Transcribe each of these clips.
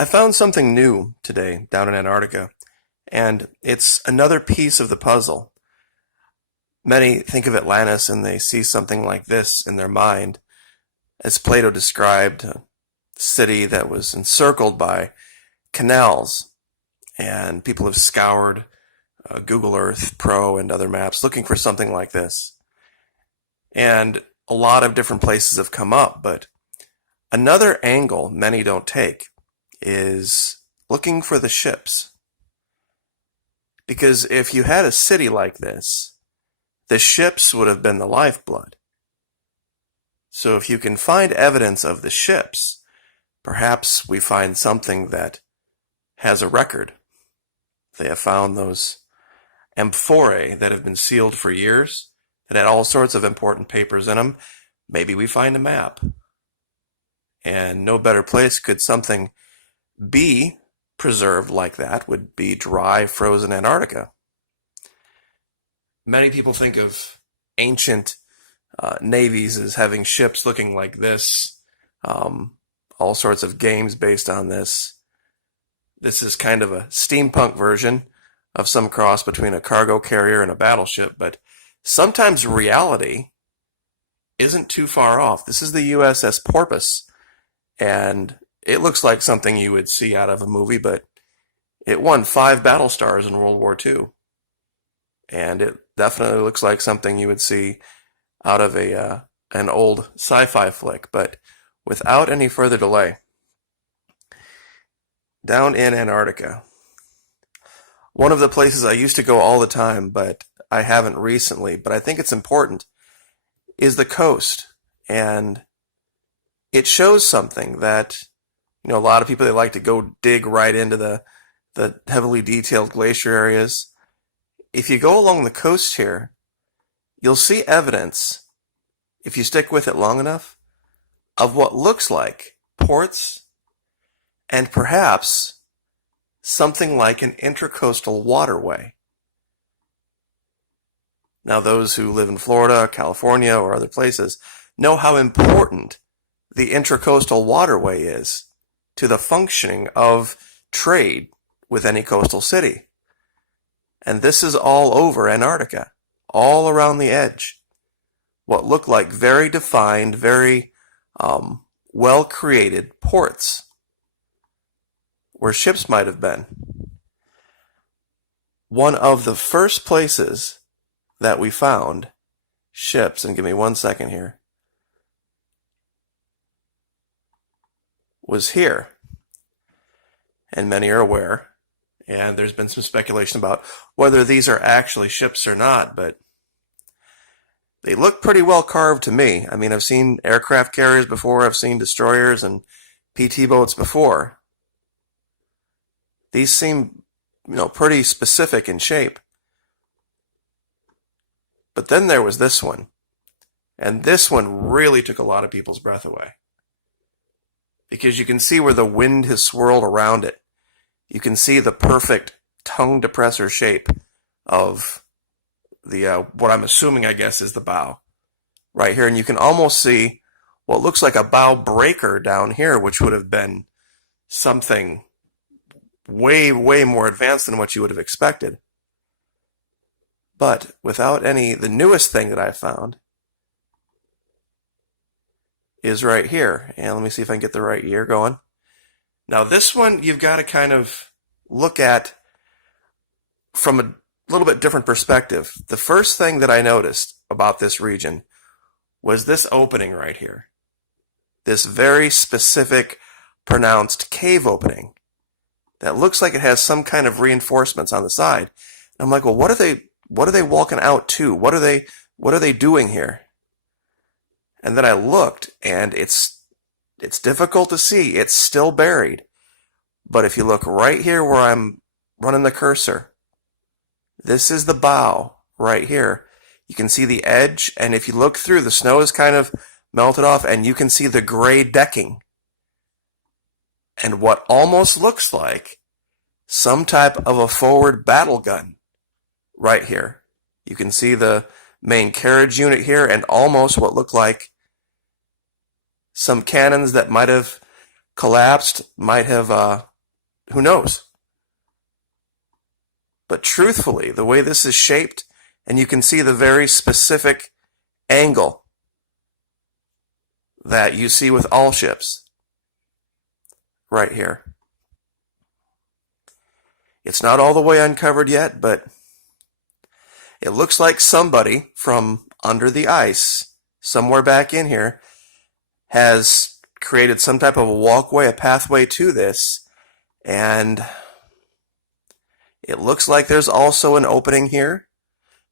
I found something new today down in Antarctica, and it's another piece of the puzzle. Many think of Atlantis and they see something like this in their mind, as Plato described a city that was encircled by canals, and people have scoured Google Earth Pro and other maps looking for something like this. And a lot of different places have come up, but another angle many don't take is looking for the ships. Because if you had a city like this, the ships would have been the lifeblood. So if you can find evidence of the ships, perhaps we find something that has a record. They have found those amphorae that have been sealed for years, that had all sorts of important papers in them. Maybe we find a map. And no better place could something be preserved like that would be dry, frozen Antarctica. Many people think of ancient navies as having ships looking like this, all sorts of games based on this. This is kind of a steampunk version of some cross between a cargo carrier and a battleship, but sometimes reality isn't too far off. This is the USS Porpoise, and it looks like something you would see out of a movie, but it won 5 battle stars in World War II. And it definitely looks like something you would see out of an old sci-fi flick. But without any further delay, down in Antarctica, one of the places I used to go all the time, but I haven't recently, but I think it's important, is the coast. And it shows something that, a lot of people, they like to go dig right into the heavily detailed glacier areas. If you go along the coast here, you'll see evidence, if you stick with it long enough, of what looks like ports and perhaps something like an intercoastal waterway. Now, those who live in Florida, California, or other places know how important the intercoastal waterway is to the functioning of trade with any coastal city. And this is all over Antarctica, all around the edge. What look like very defined, very well-created ports where ships might have been. One of the first places that we found ships, and give me 1 second here, was here. And many are aware, and there's been some speculation about whether these are actually ships or not, but they look pretty well carved to me. I mean, I've seen aircraft carriers before, I've seen destroyers and PT boats before. These seem, pretty specific in shape. But then there was this one, and this one really took a lot of people's breath away. Because you can see where the wind has swirled around it. You can see the perfect tongue depressor shape of the, what I'm assuming, I guess, is the bow right here. And you can almost see what looks like a bow breaker down here, which would have been something way, way more advanced than what you would have expected. But without the newest thing that I found is right here. And let me see if I can get the right year going. Now this one you've got to kind of look at from a little bit different perspective. The first thing that I noticed about this region was this opening right here. This very specific, pronounced cave opening that looks like it has some kind of reinforcements on the side. And I'm like, well, what are they walking out to? What are they doing here? And then I looked, and it's difficult to see. It's still buried. But if you look right here where I'm running the cursor, this is the bow right here. You can see the edge, and if you look through, the snow is kind of melted off, and you can see the gray decking. And what almost looks like some type of a forward battle gun right here. You can see the main carriage unit here, and almost what looked like some cannons that might have collapsed, might have who knows? But truthfully, the way this is shaped, and you can see the very specific angle that you see with all ships right here. It's not all the way uncovered yet, but it looks like somebody from under the ice, somewhere back in here, has created some type of a walkway, a pathway to this, and it looks like there's also an opening here,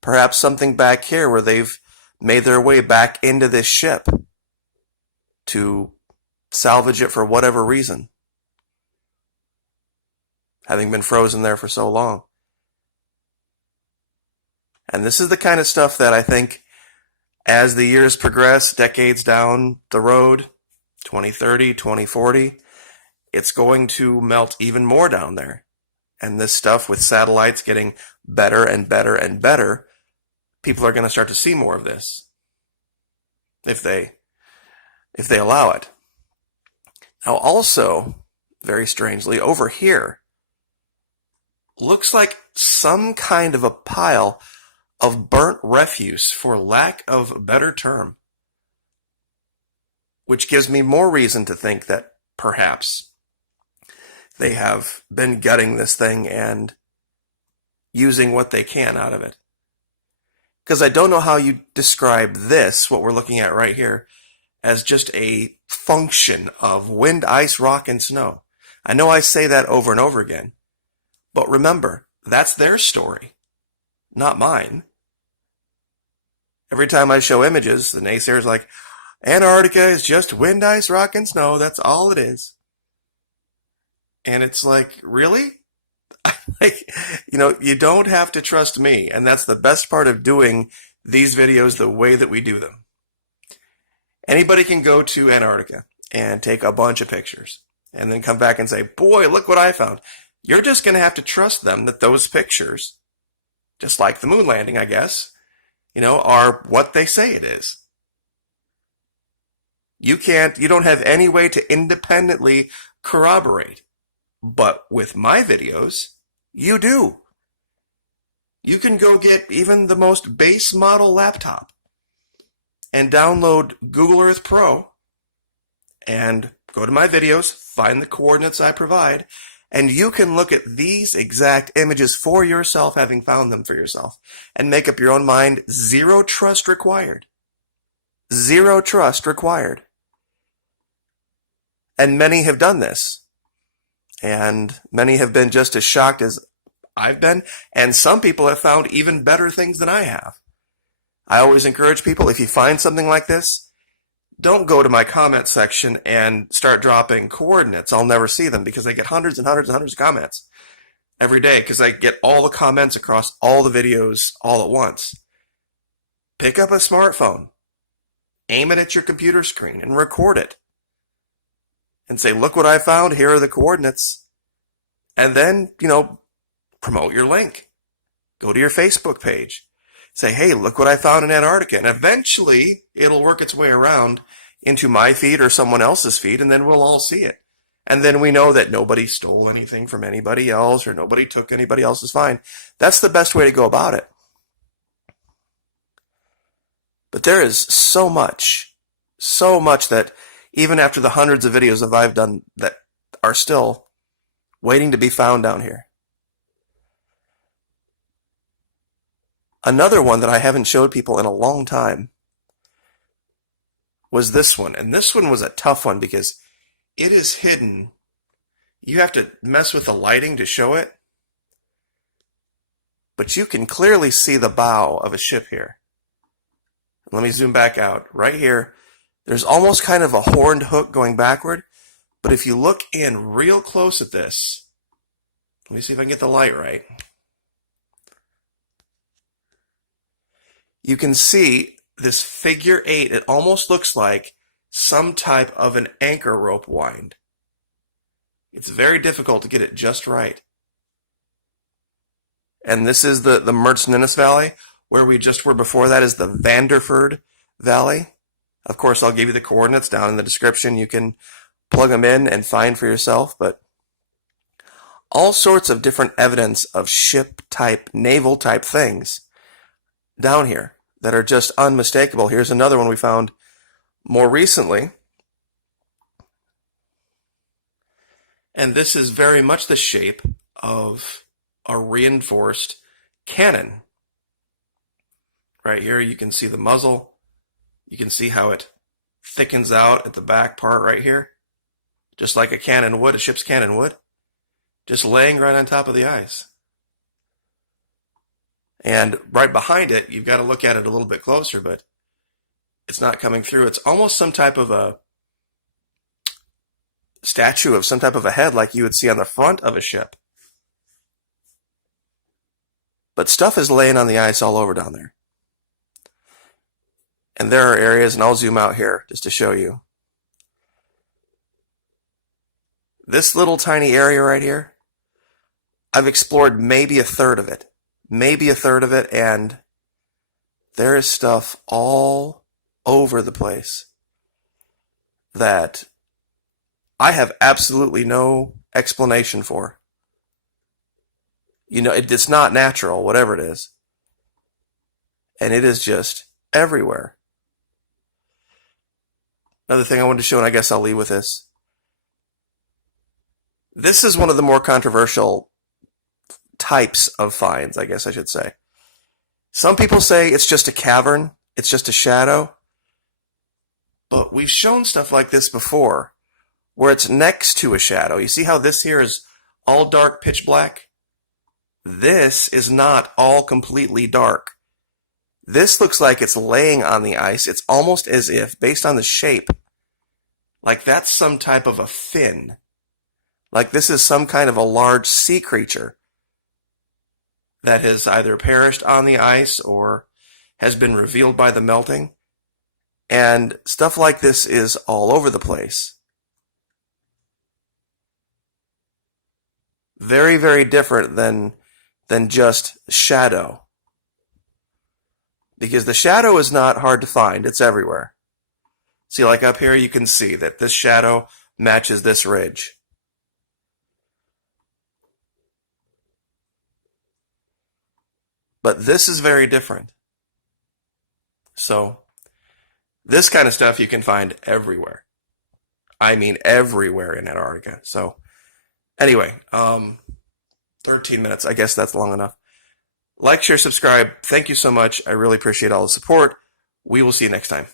perhaps something back here where they've made their way back into this ship to salvage it for whatever reason, having been frozen there for so long. And this is the kind of stuff that I think, as the years progress, decades down the road, 2030, 2040, it's going to melt even more down there. And this stuff with satellites getting better and better and better, people are going to start to see more of this if they allow it. Now also, very strangely, over here, looks like some kind of a pile of burnt refuse, for lack of a better term, which gives me more reason to think that perhaps they have been gutting this thing and using what they can out of it. Because I don't know how you describe this, what we're looking at right here, as just a function of wind, ice, rock, and snow. I know I say that over and over again, but remember, that's their story, not mine. Every time I show images, the naysayer's like, Antarctica is just wind, ice, rock, and snow. That's all it is. And it's like, really? Like, you don't have to trust me. And that's the best part of doing these videos the way that we do them. Anybody can go to Antarctica and take a bunch of pictures and then come back and say, boy, look what I found. You're just going to have to trust them that those pictures, just like the moon landing, I guess, are what they say it is. You don't have any way to independently corroborate. But with my videos, you do. You can go get even the most base model laptop and download Google Earth Pro and go to my videos, find the coordinates I provide, and you can look at these exact images for yourself, having found them for yourself, and make up your own mind. Zero trust required. Zero trust required. And many have done this. And many have been just as shocked as I've been. And some people have found even better things than I have. I always encourage people, if you find something like this, don't go to my comment section and start dropping coordinates. I'll never see them because I get hundreds and hundreds and hundreds of comments every day because I get all the comments across all the videos all at once. Pick up a smartphone, aim it at your computer screen, and record it. And say, look what I found, here are the coordinates. And then, promote your link. Go to your Facebook page. Say, hey, look what I found in Antarctica. And eventually, it'll work its way around into my feed or someone else's feed, and then we'll all see it. And then we know that nobody stole anything from anybody else or nobody took anybody else's find. That's the best way to go about it. But there is so much that even after the hundreds of videos that I've done that are still waiting to be found down here. Another one that I haven't showed people in a long time was this one. And this one was a tough one because it is hidden. You have to mess with the lighting to show it. But you can clearly see the bow of a ship here. Let me zoom back out. Right here, there's almost kind of a horned hook going backward. But if you look in real close at this, let me see if I can get the light right. You can see this figure 8. It almost looks like some type of an anchor rope wind. It's very difficult to get it just right. And this is the Mertz Valley. Where we just were before that is the Vanderford Valley. Of course, I'll give you the coordinates down in the description. You can plug them in and find for yourself. But all sorts of different evidence of ship type, naval type things down here that are just unmistakable. Here's another one we found more recently. And this is very much the shape of a reinforced cannon. Right here, you can see the muzzle. You can see how it thickens out at the back part right here, just like a cannon would, a ship's cannon would, just laying right on top of the ice. And right behind it, you've got to look at it a little bit closer, but it's not coming through. It's almost some type of a statue of some type of a head like you would see on the front of a ship. But stuff is laying on the ice all over down there. And there are areas, and I'll zoom out here just to show you. This little tiny area right here, I've explored maybe a third of it. And there is stuff all over the place that I have absolutely no explanation for. You know, it's not natural, whatever it is. And it is just everywhere. Another thing I wanted to show, and I guess I'll leave with this. This is one of the more controversial types of finds, I guess I should say. Some people say it's just a cavern, it's just a shadow. But we've shown stuff like this before, where it's next to a shadow. You see how this here is all dark, pitch black? This is not all completely dark. This looks like it's laying on the ice. It's almost as if, based on the shape, like that's some type of a fin. Like this is some kind of a large sea creature that has either perished on the ice or has been revealed by the melting. And stuff like this is all over the place. Very, very different than just shadow. Because the shadow is not hard to find. It's everywhere. See, like up here, you can see that this shadow matches this ridge. But this is very different. So, this kind of stuff you can find everywhere. I mean, everywhere in Antarctica. So, anyway, 13 minutes. I guess that's long enough. Like, share, subscribe. Thank you so much. I really appreciate all the support. We will see you next time.